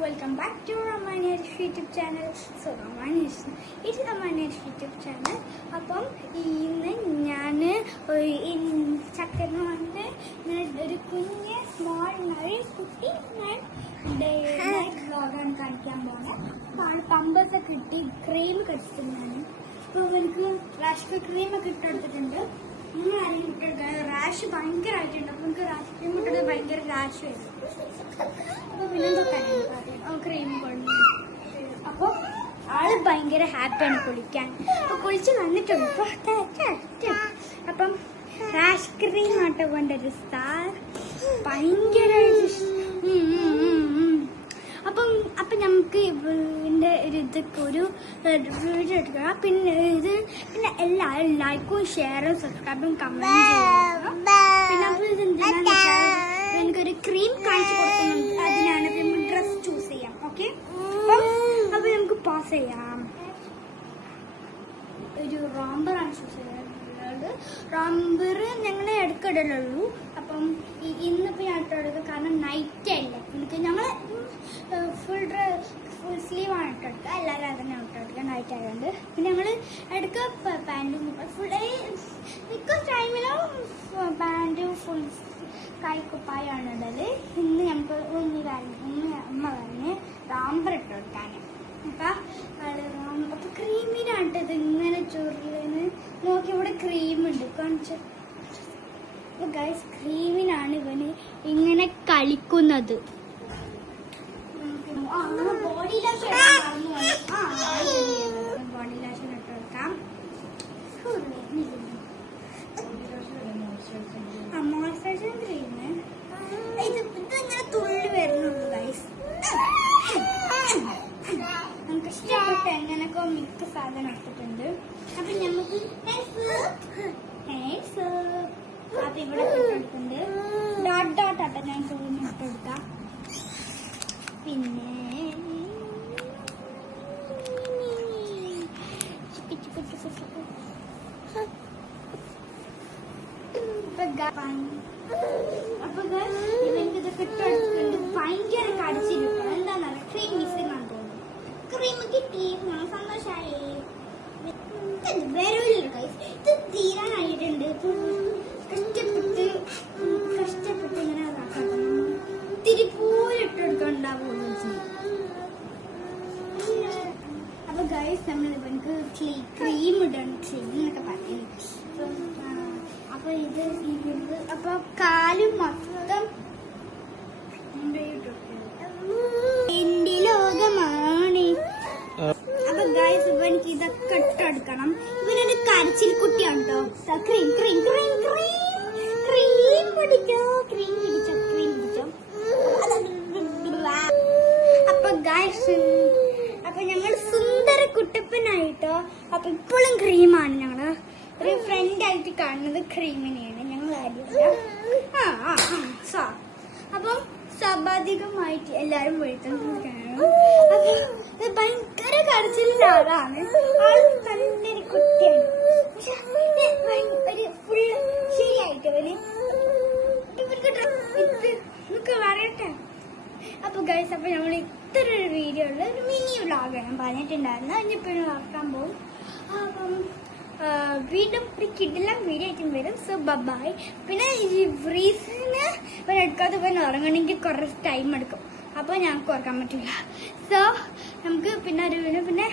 welcome back to Ramania's YouTube channel. So Ramania's it's Ramania's YouTube channel. അപ്പം ഇന്ന് ഞാൻ ചക്കരന് വന്ന് ഒരു കുഞ്ഞ് സ്മോൾ കുട്ടി വ്ളോഗാണ് കാണിക്കാൻ പോകുന്നത്. പമ്പസ് കിട്ടി, ക്രീം കിട്ടുന്നതാണ്. അപ്പോൾ എനിക്ക് റാഷ് ക്രീം ഒക്കെ ഇട്ടെടുത്തിട്ടുണ്ട്. ഇങ്ങനെ ആരെങ്കിലും ഇട്ടെടുക്കാൻ റാഷ് ഭയങ്കരമായിട്ടുണ്ട്. അപ്പോൾ നമുക്ക് റാഷ് ക്രീം ഇട്ടെടുത്ത് ഭയങ്കര റാഷ് വരും. അപ്പോൾ പിന്നെന്തൊക്കെ ക്രീം കൊണ്ട് അപ്പോൾ ആള് ഭയങ്കര ഹാപ്പിയാണ് കുളിക്കാൻ. അപ്പോൾ കുളിച്ച് വന്നിട്ടുണ്ട്. അപ്പം റാഷ് ക്രീം ആട്ടോ കൊണ്ടൊരു സ്റ്റാർ ഭയങ്കരമായിട്ട് അപ്പം നമുക്ക് ഇതിൻ്റെ ഒരു ഇതൊക്കെ ഒരു വീഡിയോ എടുക്കണം. പിന്നെ എല്ലാവരും ലൈക്കും ഷെയറും സബ്സ്ക്രൈബും കമൻറ്റ് ചെയ്യണം. പിന്നെ അപ്പോൾ ഇതെന്തിനാന്ന് വെച്ചാൽ എനിക്കൊരു ക്രീം കാണിച്ചു കൊടുക്കുന്നുണ്ട്. അതിനാണ് നമുക്ക് ഡ്രസ് ചൂസ് ചെയ്യാം. ഓക്കെ, അപ്പോൾ നമുക്ക് പാസ് ചെയ്യാം. ഒരു റോംബറാണ് ചൂസ് ചെയ്യുന്നത്. റോംബർ ഞങ്ങൾ ഇടയ്ക്കിടലുള്ളൂ. അപ്പം ഇന്നിപ്പോൾ ഞാൻ ഇട്ടെടുക്കുക, കാരണം നൈറ്റ് അല്ലേ. എനിക്ക് ഞങ്ങൾ ഫുൾ സ്ലീവാണ് ഇട്ടെടുക്കുക. എല്ലാവരും അതന്നെ ഇട്ടെടുക്കുക നൈറ്റ് ആയതുകൊണ്ട്. പിന്നെ ഞങ്ങൾ ഇടയ്ക്ക് പാൻറ്റും മിക്ക ടൈമിലും പാൻറ്റും ഫുൾ കൈക്കുപ്പായാണ് ഇടല്. ഇന്ന് ഞങ്ങൾക്ക് അമ്മ പറഞ്ഞ് റോംബർ ഇട്ടെടുക്കാൻ. അപ്പൊ ക്രീമിനാട്ടത് ഇങ്ങനെ ചൊറിയെന്ന് നോക്കി. ഇവിടെ ക്രീം ഉണ്ട് കാണിച്ചു. ഗൈസ്, ക്രീമിനാണ് ഇവന് ഇങ്ങനെ കളിക്കുന്നത്. ബോഡി ലോഷൻ ഇട്ടെടുക്കാം. മോയ്സ്ചറൈസർ ക്രീം ഇതിങ്ങനെ തുള്ളി വരുന്നുള്ളൂ ഗൈസ്. നമുക്ക് ഇഷ്ടപ്പെട്ട എങ്ങനെയൊക്കെ മിക്ക സാധനം എടുത്തിട്ടുണ്ട്. അപ്പൊ നമുക്ക് അപ്പൊ ഇവിടെ ഇട്ടെടുക്കുന്നുണ്ട്. ഡോട്ട് ഡോട്ട് ആട്ടെ ഞാൻ ക്രീം ഇട്ടെടുക്കാം. പിന്നെ അപ്പൊ ഇവർക്ക് ഇതൊക്കെ ഇട്ടെടുക്കുന്നുണ്ട്. ഭയങ്കര കടിച്ചിരിക്കും. എന്താന്ന് പറയാ, ക്രീം മിസ്സിംഗ് ആണെന്ന് തോന്നുന്നു. ക്രീം കിട്ടി, സന്തോഷായി. വരൂല്ലോ ഗൈസ്, ഇത് തീരാനായിട്ടുണ്ട്. കഷ്ടപ്പെട്ട് ഇങ്ങനെ ഇത്തിരി പോലെ ഇട്ടെടുക്കാണ്ടാവുള്ളൂ. അപ്പൊ ഗൈസ്, നമ്മൾ ഇവർക്ക് ക്രീം ഇടണം എന്നൊക്കെ പറയും. അപ്പൊ ഇത് അപ്പൊ കാല് മൊത്തം എന്റെ ലോകമാണ്. അപ്പൊ ഗൈസ്, ഇവനിക്ക് ഇതൊക്കെ ഇട്ടെടുക്കണം. ഇവനൊരു കരച്ചിൽ കുട്ടിയാണ് കേട്ടോ. Cream cream cream cream cream പിടിച്ചോ, ക്രീം പിടിച്ചോ, ക്രീം പിടിച്ചോ. അപ്പൊ ഗൈസ്, അപ്പൊ ഞങ്ങൾ സുന്ദര കുട്ടപ്പനായിട്ടോ. അപ്പൊ ഇപ്പോഴും ക്രീമാണ് ഞങ്ങള് ഒരു ഫ്രണ്ട് ആയിട്ട് കാണുന്നത്. ക്രീമിനെയാണ് ഞങ്ങൾ ആദ്യം. അപ്പം സ്വാഭാവികമായിട്ട് എല്ലാരും വീഴ്ത്തുന്നതാണ്. അപ്പൊ ഇത് ഭയങ്കര കരച്ചിലുള്ള ആളാണ്. ആള് നല്ലൊരു കുട്ടിയാണ്. ഒരു ഫുൾ ശരിയായിട്ട് ഇവർക്ക് പറയട്ടെ. അപ്പൊ ഗൈസ്, അപ്പൊ നമ്മൾ ഇത്ര ഒരു വീഡിയോ ഉള്ള ഒരു മിനി വ്ളോഗ് ഞാൻ പറഞ്ഞിട്ടുണ്ടായിരുന്നു. ഇനിയിപ്പോഴും ഓർക്കാൻ പോകും. അപ്പം വീണ്ടും ഒരു കിടിലം വീഡിയോ ആയിട്ടും വരും. So by. പിന്നെ റീസണ് എടുക്കാതെ പോയി ഉറങ്ങണമെങ്കിൽ കുറച്ച് ടൈം എടുക്കും. അപ്പോൾ ഞങ്ങൾക്ക് ഓർക്കാൻ പറ്റില്ല. സോ നമുക്ക് പിന്നെ ഒരു പിന്നെ